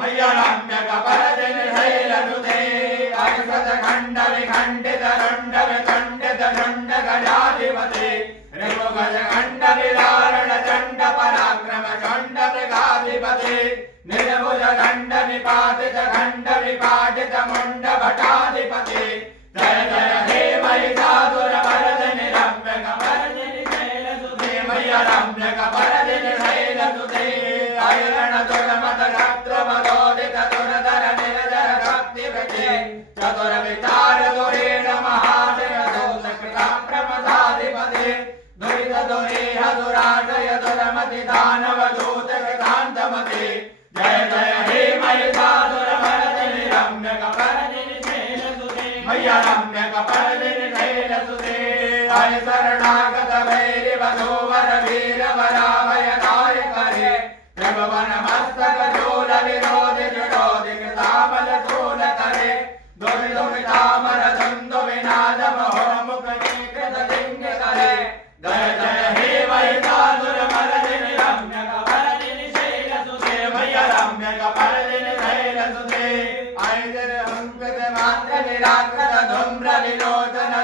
मैया रम्य कपरदिनि शैलसुते अक्षत खंड विखंडित दंड विखंडित दंड गजाधिपते ऋगुगज खंड विदारण चंड पराक्रम चंड मृगाधिपते निर्भुज दंड निपातित खंड विपाटित मुंड भटाधिपते जय जय हे महिषासुर मर्दिनि रम्य कपरदिनि शैलसुते मैया रम्य कपरदिनि शैलसुते अयरण दुर्मत शत्रुमदोदित दुर्धर निर्जर शक्तिवृते चतुर विचार दुरेण महाशय दूतकृता प्रमदाधिपते दुरित दुरेह दुराशय दुरमति दानव दूत कृतान्तमते जय जय हे महिषासुर मर्दिनि रम्य कपरदिनि शैलसुते मैया रम्य कपरदिनि शैलसुते अय शरणागत भैरि वधूवर वीर वराभय दायक रे त्रिभुवन मस्तक शूल विरोधि जुडोधि कृतामल शूल करे दुमि दुमि तामर धुंधु विनाद महोमुख कृत लिंग करे जय जय हे महिषासुर मर्दिनि रम्य कपरदिनि शैलसुते मैया रम्य कपरदिनि शैलसुते ऐ जन अंकृत मात्र निराकृत धूम्र विलोचन